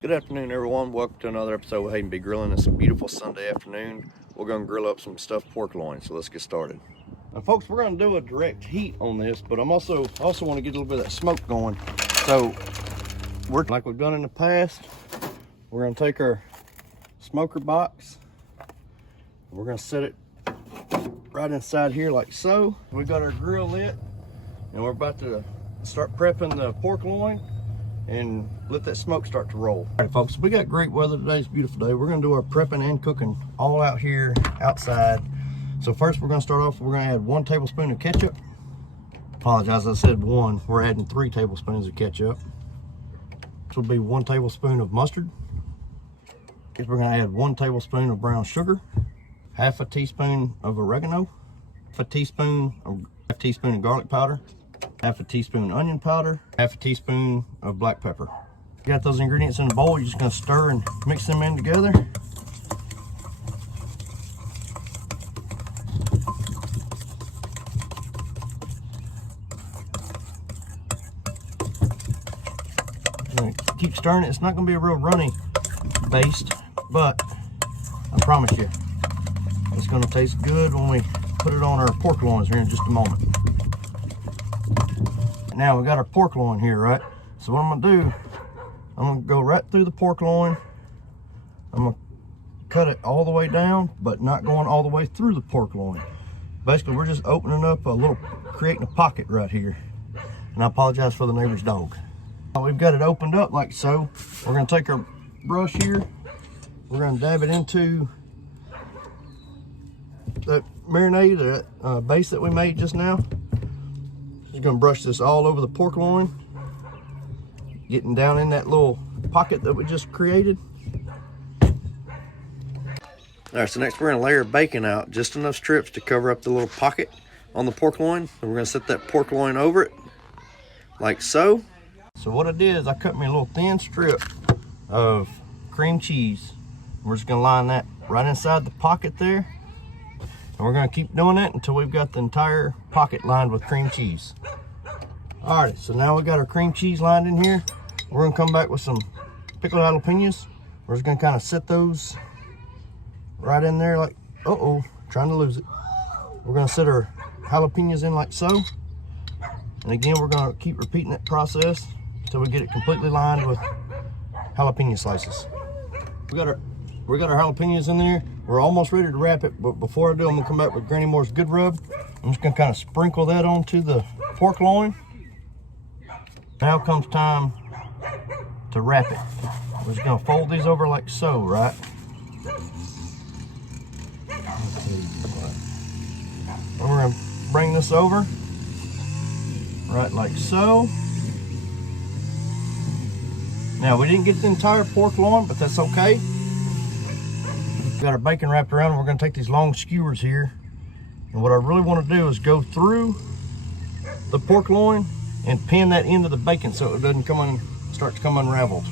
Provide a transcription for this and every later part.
Good afternoon, everyone. Welcome to another episode of Hayden Be Grilling. It's a beautiful Sunday afternoon. We're going to grill up some stuffed pork loin, so let's get started. Now, folks, we're going to do a direct heat on this, but I also want to get a little bit of that smoke going. So, like we've done in the past, we're going to take our smoker box. We're going to set it right inside here like so. We've got our grill lit, and we're about to start prepping the pork loin and let that smoke start to roll. All right, folks, we got great weather today. It's a beautiful day. We're gonna do our prepping and cooking all out here outside. So first we're gonna start off, we're gonna add 1 tablespoon of ketchup. Apologize, I said 1. We're adding 3 tablespoons of ketchup. This will be 1 tablespoon of mustard. We're gonna add 1 tablespoon of brown sugar, half a teaspoon of oregano, half a teaspoon of garlic powder, half a teaspoon onion powder, half a teaspoon of black pepper. You got those ingredients in the bowl, you're just gonna stir and mix them in together. Keep stirring it. It's not gonna be a real runny paste, but I promise you, it's gonna taste good when we put it on our pork loins here in just a moment. Now we got our pork loin here, right? So what I'm gonna do, I'm gonna go right through the pork loin. I'm gonna cut it all the way down, but not going all the way through the pork loin. Basically, we're just opening up creating a pocket right here. And I apologize for the neighbor's dog. Now we've got it opened up like so. We're gonna take our brush here. We're gonna dab it into that marinade, that base that we made just now. Just gonna brush this all over the pork loin, getting down in that little pocket that we just created. All right, so next we're gonna layer bacon out, just enough strips to cover up the little pocket on the pork loin. And we're gonna set that pork loin over it, like so. So what I did is I cut me a little thin strip of cream cheese. We're just gonna line that right inside the pocket there. And we're gonna keep doing that until we've got the entire pocket lined with cream cheese. All right, so now we got our cream cheese lined in here. We're gonna come back with some pickled jalapeños. We're just gonna kind of set those right in there like, trying to lose it. We're gonna set our jalapeños in like so. And again, we're gonna keep repeating that process until we get it completely lined with jalapeno slices. We got our jalapenos in there. We're almost ready to wrap it, but before I do, I'm gonna come back with Granny Moore's Good Rub. I'm just gonna kind of sprinkle that onto the pork loin. Now comes time to wrap it. We're just gonna fold these over like so, right? And we're gonna bring this over, right like so. Now, we didn't get the entire pork loin, but that's okay. We've got our bacon wrapped around, and we're gonna take these long skewers here. And what I really wanna do is go through the pork loin and pin that into the bacon so it doesn't start to come unraveled.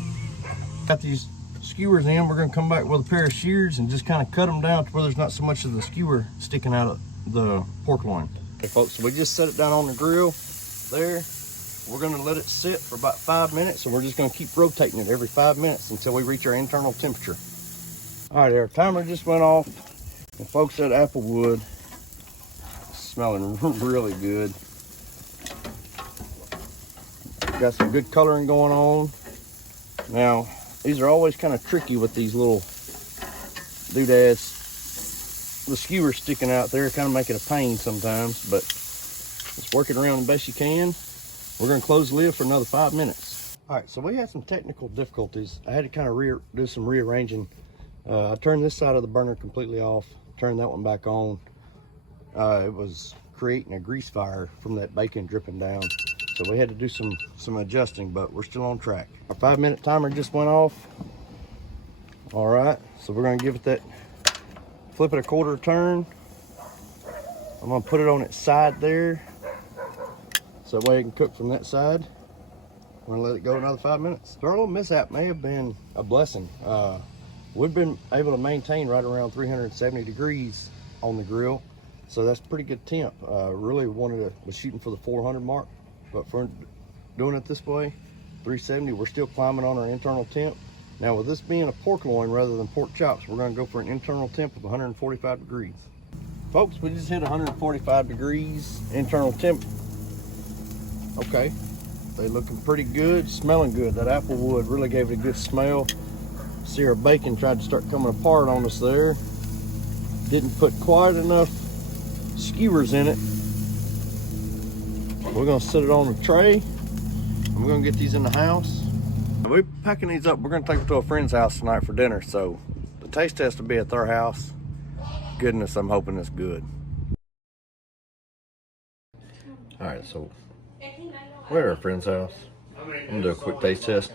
Got these skewers in, we're gonna come back with a pair of shears and just kind of cut them down to where there's not so much of the skewer sticking out of the pork loin. Okay, folks, so we just set it down on the grill there. We're gonna let it sit for about 5 minutes, and we're just gonna keep rotating it every 5 minutes until we reach our internal temperature. All right, our timer just went off, and folks, that apple wood is smelling really good. Got some good coloring going on. Now, these are always kind of tricky with these little doodads. The skewers sticking out there kind of make it a pain sometimes, but just work it around the best you can. We're gonna close the lid for another 5 minutes. All right, so we had some technical difficulties. I had to kind of do some rearranging. I turned this side of the burner completely off, turned that one back on. It was creating a grease fire from that bacon dripping down. So we had to do some adjusting, but we're still on track. Our 5-minute timer just went off. All right, so we're gonna give it that, flip it a quarter turn. I'm gonna put it on its side there, so that way it can cook from that side. We're gonna let it go another 5 minutes. So our little mishap may have been a blessing. We've been able to maintain right around 370 degrees on the grill, so that's pretty good temp. Really was shooting for the 400 mark, but for doing it this way, 370, we're still climbing on our internal temp. Now with this being a pork loin rather than pork chops, we're gonna go for an internal temp of 145 degrees. Folks, we just hit 145 degrees internal temp. Okay, they looking pretty good, smelling good. That apple wood really gave it a good smell. See, our bacon tried to start coming apart on us there. Didn't put quite enough skewers in it. We're gonna set it on a tray and we're gonna get these in the house. We're packing these up. We're gonna take them to a friend's house tonight for dinner. So the taste test will be at their house. Goodness, I'm hoping it's good. All right, so we're at our friend's house. I'm gonna do a quick taste test.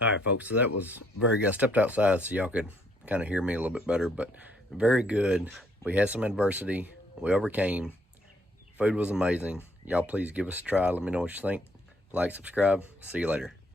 All right, folks, so that was very good. I stepped outside so y'all could kind of hear me a little bit better, but very good. We had some adversity. We overcame. Food was amazing. Y'all please give us a try. Let me know what you think. Like, subscribe. See you later.